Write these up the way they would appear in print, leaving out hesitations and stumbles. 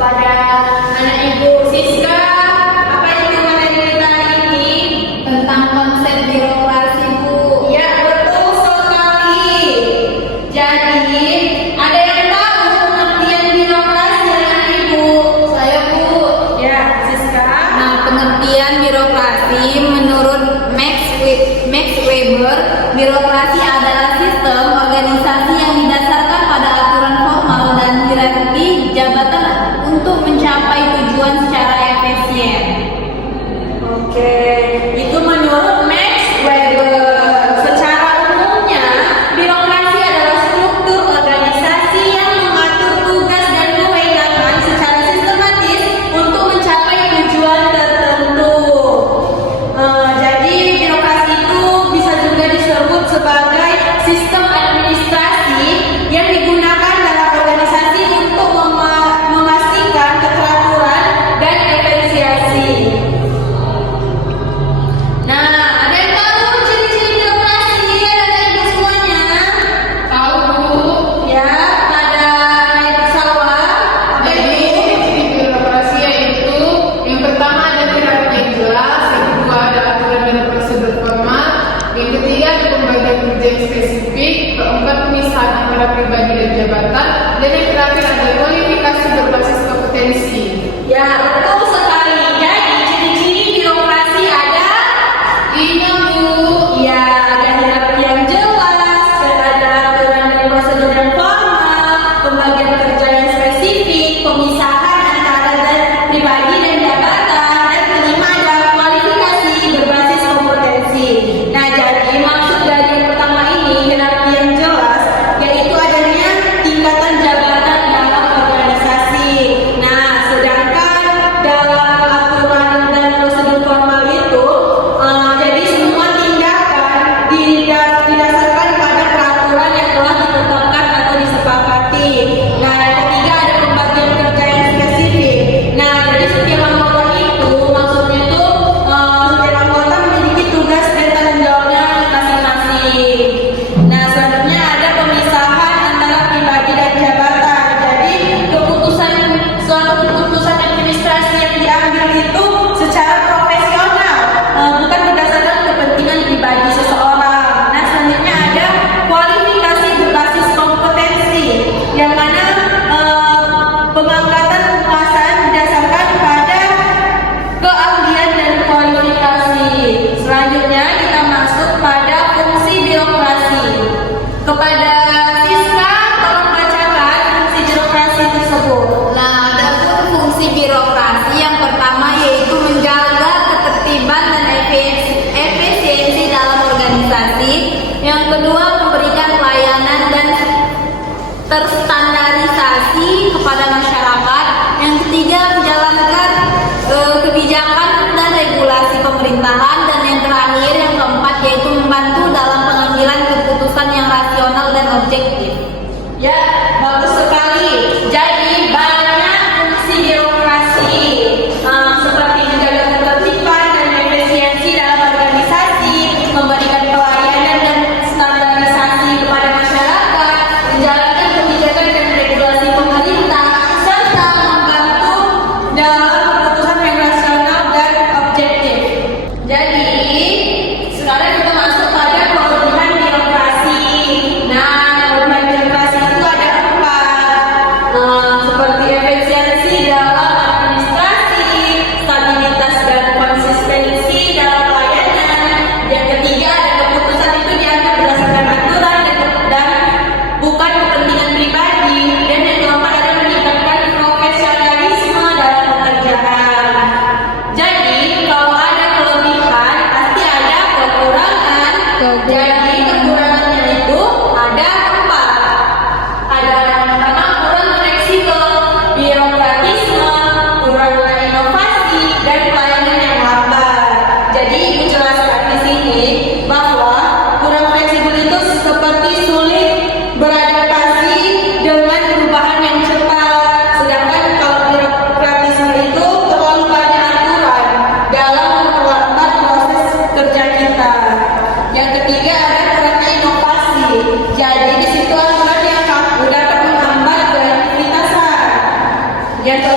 kepada anak Ibu Siska. Apa itu materi kita ini? Tentang konsep birokrasi, Bu. Ya, betul sekali. Jadi, ada yang tahu pengertian birokrasi anak Ibu? Saya, Bu. Ya, Siska. Nah, pengertian birokrasi menurut Max Weber, birokrasi adalah sistem organisasi yang didasarkan pada aturan formal dan hierarki jabatan untuk mencapai tujuan secara efisien. Oke, itu menurut Max Weber. Secara umumnya, birokrasi adalah struktur organisasi yang mengatur tugas dan kewenangan secara sistematis untuk mencapai tujuan tertentu. Jadi, birokrasi itu bisa juga disebut sebagai sistem administrasi yang digunakan dalam organisasi untuk memastikan keteraturan dan efisiensi.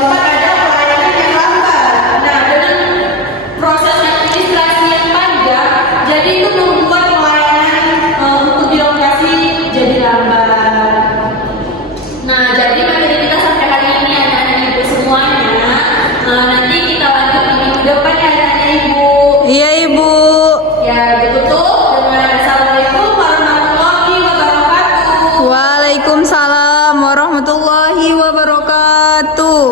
keempat ada pelayanan yang lambat. Nah, dengan proses administrasi yang panjang, jadi itu membuat pelayanan untuk birokrasi jadi lambat. Nah, jadi materi kita sampai hari ini anak-anak ibu semuanya. Nanti kita lanjut di minggu depan ya anak-anak ibu. Iya Ibu. Ya, ditutup dengan assalamualaikum warahmatullahi wabarakatuh. Waalaikumsalam warahmatullahi wabarakatuh.